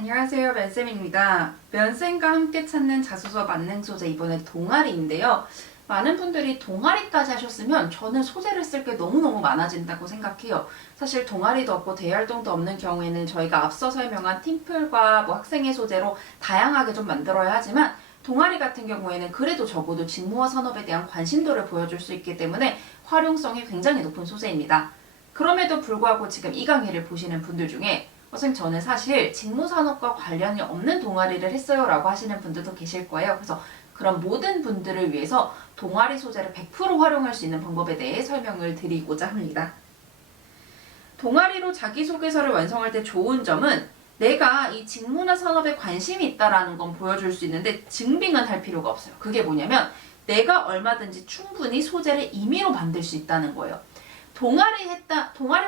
안녕하세요, 면쌤입니다. 면쌤과 함께 찾는 자소서 만능 소재, 이번에 동아리인데요. 많은 분들이 동아리까지 하셨으면 저는 소재를 쓸 게 너무너무 많아진다고 생각해요. 사실 동아리도 없고 대활동도 없는 경우에는 저희가 앞서 설명한 팀플과 학생의 소재로 다양하게 좀 만들어야 하지만 동아리 같은 경우에는 그래도 적어도 직무와 산업에 대한 관심도를 보여줄 수 있기 때문에 활용성이 굉장히 높은 소재입니다. 그럼에도 불구하고 지금 이 강의를 보시는 분들 중에 선생님, 저는 사실 직무산업과 관련이 없는 동아리를 했어요 라고 하시는 분들도 계실 거예요. 그래서 그런 모든 분들을 위해서 동아리 소재를 100% 활용할 수 있는 방법에 대해 설명을 드리고자 합니다. 동아리로 자기소개서를 완성할 때 좋은 점은 내가 이 직무나 산업에 관심이 있다는 건 보여줄 수 있는데 증빙은 할 필요가 없어요. 그게 뭐냐면 내가 얼마든지 충분히 소재를 임의로 만들 수 있다는 거예요. 동아리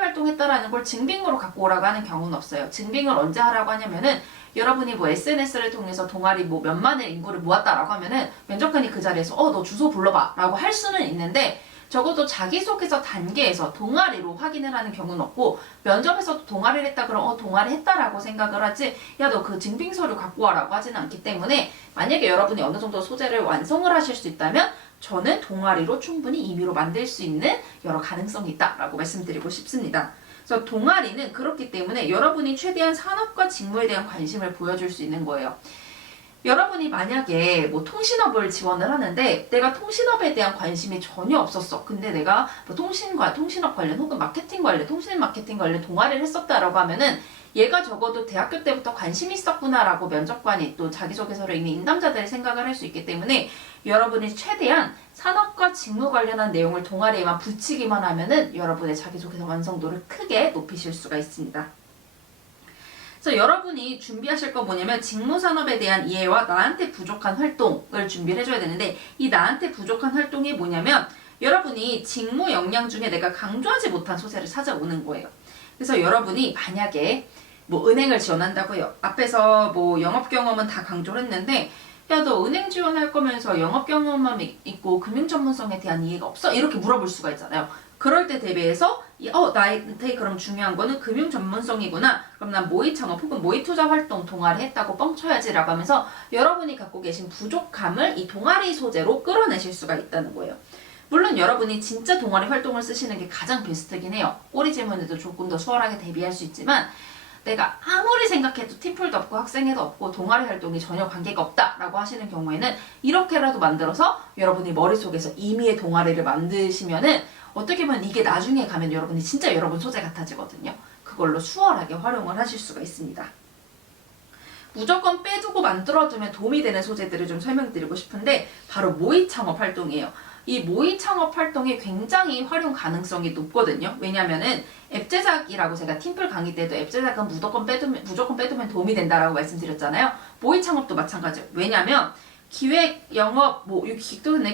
활동했다라는 걸 증빙으로 갖고 오라고 하는 경우는 없어요. 증빙을 언제 하라고 하냐면은 여러분이 SNS를 통해서 동아리 몇만의 인구를 모았다라고 하면은 면접관이 그 자리에서 너 주소 불러봐 라고 할 수는 있는데 적어도 자기소개서 단계에서 동아리로 확인을 하는 경우는 없고 면접에서도 동아리를 했다 그럼 동아리 했다라고 생각을 하지 야 너 그 증빙서류 갖고 와라고 하지는 않기 때문에 만약에 여러분이 어느 정도 소재를 완성을 하실 수 있다면 저는 동아리로 충분히 임의로 만들 수 있는 여러 가능성이 있다라고 말씀드리고 싶습니다. 그래서 동아리는 그렇기 때문에 여러분이 최대한 산업과 직무에 대한 관심을 보여줄 수 있는 거예요. 여러분이 만약에 통신업을 지원을 하는데 내가 통신업에 대한 관심이 전혀 없었어. 근데 내가 통신업 관련 혹은 마케팅 관련, 통신 마케팅 관련 동아리를 했었다라고 하면은 얘가 적어도 대학교 때부터 관심이 있었구나라고 면접관이 또 자기소개서를 읽는 인담자들이 생각을 할 수 있기 때문에 여러분이 최대한 산업과 직무 관련한 내용을 동아리에만 붙이기만 하면은 여러분의 자기소개서 완성도를 크게 높이실 수가 있습니다. 그래서 여러분이 준비하실 거 뭐냐면 직무산업에 대한 이해와 나한테 부족한 활동을 준비를 해줘야 되는데 이 나한테 부족한 활동이 뭐냐면 여러분이 직무 역량 중에 내가 강조하지 못한 소재를 찾아오는 거예요. 그래서 여러분이 만약에 은행을 지원한다고요. 앞에서 영업 경험은 다 강조를 했는데 야, 너 은행 지원할 거면서 영업 경험만 있고 금융 전문성에 대한 이해가 없어? 이렇게 물어볼 수가 있잖아요. 그럴 때 대비해서 나한테 그럼 중요한 거는 금융 전문성이구나. 그럼 난 모의 창업 혹은 모의 투자 활동 동아리 했다고 뻥쳐야지 라고 하면서 여러분이 갖고 계신 부족함을 이 동아리 소재로 끌어내실 수가 있다는 거예요. 물론 여러분이 진짜 동아리 활동을 쓰시는 게 가장 베스트긴 해요. 꼬리 질문에도 조금 더 수월하게 대비할 수 있지만 내가 아무리 생각해도 팀플도 없고 학생회도 없고 동아리 활동이 전혀 관계가 없다라고 하시는 경우에는 이렇게라도 만들어서 여러분이 머릿속에서 임의의 동아리를 만드시면은 어떻게 보면 이게 나중에 가면 여러분이 진짜 여러분 소재 같아지거든요. 그걸로 수월하게 활용을 하실 수가 있습니다. 무조건 빼두고 만들어두면 도움이 되는 소재들을 좀 설명드리고 싶은데 바로 모의 창업 활동이에요. 이 모의 창업 활동이 굉장히 활용 가능성이 높거든요. 왜냐면은 앱 제작이라고 제가 팀플 강의 때도 앱 제작은 무조건 빼두면 도움이 된다라고 말씀드렸잖아요. 모의 창업도 마찬가지예요. 왜냐면 기획, 영업,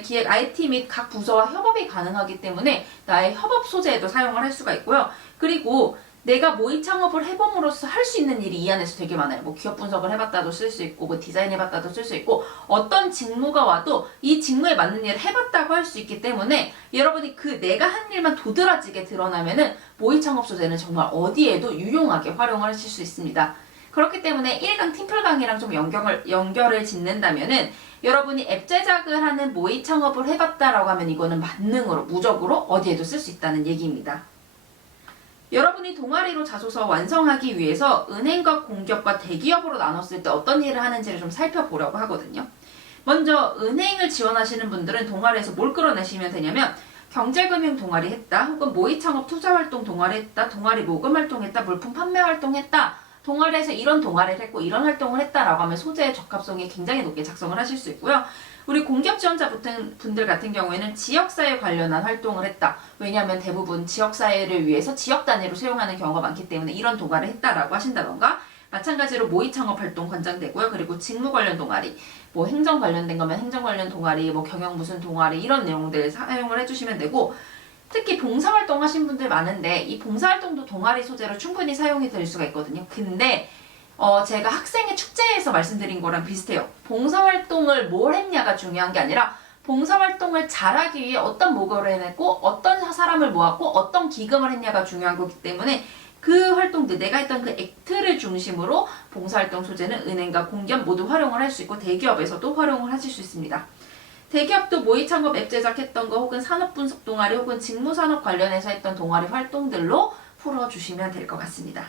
기획, IT 및 각 부서와 협업이 가능하기 때문에 나의 협업 소재에도 사용을 할 수가 있고요. 그리고 내가 모의 창업을 해봄으로써 할 수 있는 일이 이 안에서 되게 많아요. 기업 분석을 해봤다도 쓸 수 있고, 디자인 해봤다도 쓸 수 있고, 어떤 직무가 와도 이 직무에 맞는 일을 해봤다고 할 수 있기 때문에 여러분이 내가 한 일만 도드라지게 드러나면은 모의 창업 소재는 정말 어디에도 유용하게 활용을 하실 수 있습니다. 그렇기 때문에 1강 팀플 강의랑 좀 연결을 짓는다면은 여러분이 앱 제작을 하는 모의 창업을 해봤다라고 하면 이거는 만능으로, 무적으로 어디에도 쓸 수 있다는 얘기입니다. 여러분이 동아리로 자소서 완성하기 위해서 은행과 공기업과 대기업으로 나눴을 때 어떤 일을 하는지를 좀 살펴보려고 하거든요. 먼저 은행을 지원하시는 분들은 동아리에서 뭘 끌어내시면 되냐면 경제금융 동아리 했다, 혹은 모의창업 투자활동 동아리 했다, 동아리 모금 활동했다, 물품 판매 활동했다, 동아리에서 이런 동아리를 했고 이런 활동을 했다라고 하면 소재의 적합성이 굉장히 높게 작성을 하실 수 있고요. 우리 공기업 지원자 분들 같은 경우에는 지역사회 관련한 활동을 했다. 왜냐하면 대부분 지역사회를 위해서 지역 단위로 수용하는 경우가 많기 때문에 이런 동아리를 했다라고 하신다던가, 마찬가지로 모의창업 활동 권장되고요. 그리고 직무 관련 동아리, 행정 관련된 거면 행정 관련 동아리, 경영 무슨 동아리, 이런 내용들 사용을 해주시면 되고, 특히 봉사활동 하신 분들 많은데 이 봉사활동도 동아리 소재로 충분히 사용이 될 수가 있거든요. 근데 제가 학생의 축제에서 말씀드린 거랑 비슷해요. 봉사활동을 뭘 했냐가 중요한 게 아니라 봉사활동을 잘하기 위해 어떤 모금을 해냈고 어떤 사람을 모았고 어떤 기금을 했냐가 중요한 거기 때문에 그 활동들, 내가 했던 그 액트를 은행을 중심으로 봉사활동 소재는 은행과 공기업 모두 활용을 할 수 있고 대기업에서도 활용을 하실 수 있습니다. 대기업도 모의 창업 앱 제작했던 거 혹은 산업 분석 동아리 혹은 직무산업 관련해서 했던 동아리 활동들로 풀어주시면 될 것 같습니다.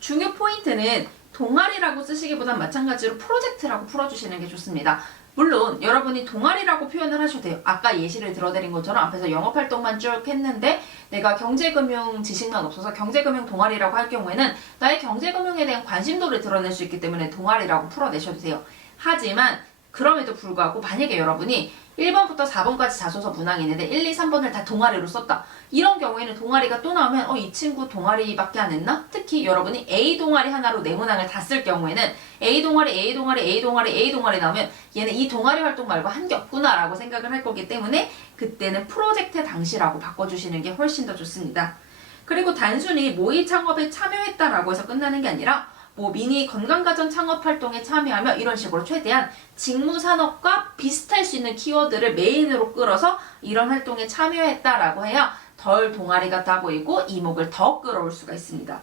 중요 포인트는 동아리라고 쓰시기보단 마찬가지로 프로젝트라고 풀어주시는 게 좋습니다. 물론 여러분이 동아리라고 표현을 하셔도 돼요. 아까 예시를 들어드린 것처럼 앞에서 영업활동만 쭉 했는데 내가 경제금융 지식만 없어서 경제금융 동아리라고 할 경우에는 나의 경제금융에 대한 관심도를 드러낼 수 있기 때문에 동아리라고 풀어내셔도 돼요. 하지만 그럼에도 불구하고 만약에 여러분이 1번부터 4번까지 자소서 문항이 있는데 1, 2, 3번을 다 동아리로 썼다. 이런 경우에는 동아리가 또 나오면 이 친구 동아리밖에 안 했나? 특히 여러분이 A 동아리 하나로 내 문항을 다 쓸 경우에는 A 동아리, A 동아리, A 동아리, A 동아리 나오면 얘는 이 동아리 활동 말고 한 게 없구나 라고 생각을 할 거기 때문에 그때는 프로젝트 당시라고 바꿔주시는 게 훨씬 더 좋습니다. 그리고 단순히 모의 창업에 참여했다라고 해서 끝나는 게 아니라 미니 건강가전 창업 활동에 참여하며 이런 식으로 최대한 직무산업과 비슷할 수 있는 키워드를 메인으로 끌어서 이런 활동에 참여했다라고 해야 덜 동아리 같아 보이고 이목을 더 끌어올 수가 있습니다.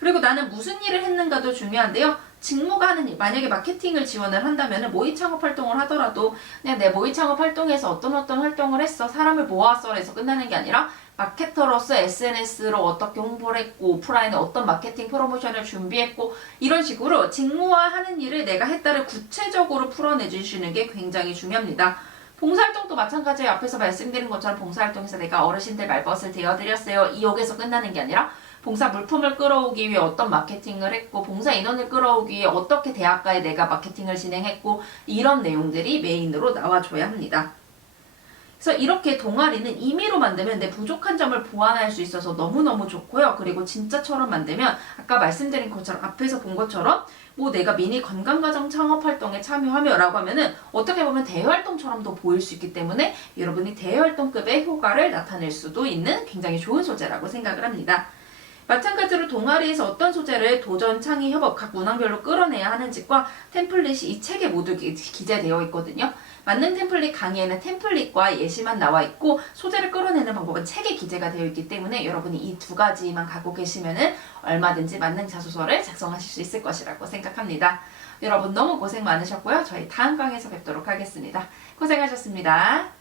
그리고 나는 무슨 일을 했는가도 중요한데요. 직무가 하는 일, 만약에 마케팅을 지원을 한다면 모의 창업 활동을 하더라도 그냥 내 모의 창업 활동에서 어떤 활동을 했어, 사람을 모았어 해서 끝나는 게 아니라 마케터로서 SNS로 어떻게 홍보를 했고 오프라인에 어떤 마케팅 프로모션을 준비했고 이런 식으로 직무화하는 일을 내가 했다를 구체적으로 풀어내주시는 게 굉장히 중요합니다. 봉사활동도 마찬가지예요. 앞에서 말씀드린 것처럼 봉사활동에서 내가 어르신들 말벗을 대어드렸어요. 이 역에서 끝나는 게 아니라 봉사 물품을 끌어오기 위해 어떤 마케팅을 했고 봉사 인원을 끌어오기 위해 어떻게 대학가에 내가 마케팅을 진행했고 이런 내용들이 메인으로 나와줘야 합니다. 그래서 이렇게 동아리는 임의로 만들면 내 부족한 점을 보완할 수 있어서 너무너무 좋고요. 그리고 진짜처럼 만들면 아까 말씀드린 것처럼 앞에서 본 것처럼 내가 미니 건강가정 창업활동에 참여하며 라고 하면은 어떻게 보면 대활동처럼도 보일 수 있기 때문에 여러분이 대활동급의 효과를 나타낼 수도 있는 굉장히 좋은 소재라고 생각을 합니다. 마찬가지로 동아리에서 어떤 소재를 도전, 창의, 협업 각 문항별로 끌어내야 하는지과 템플릿이 이 책에 모두 기재되어 있거든요. 만능 템플릿 강의에는 템플릿과 예시만 나와 있고 소재를 끌어내는 방법은 책에 기재가 되어 있기 때문에 여러분이 이 두 가지만 갖고 계시면은 얼마든지 만능 자소서를 작성하실 수 있을 것이라고 생각합니다. 여러분 너무 고생 많으셨고요. 저희 다음 강의에서 뵙도록 하겠습니다. 고생하셨습니다.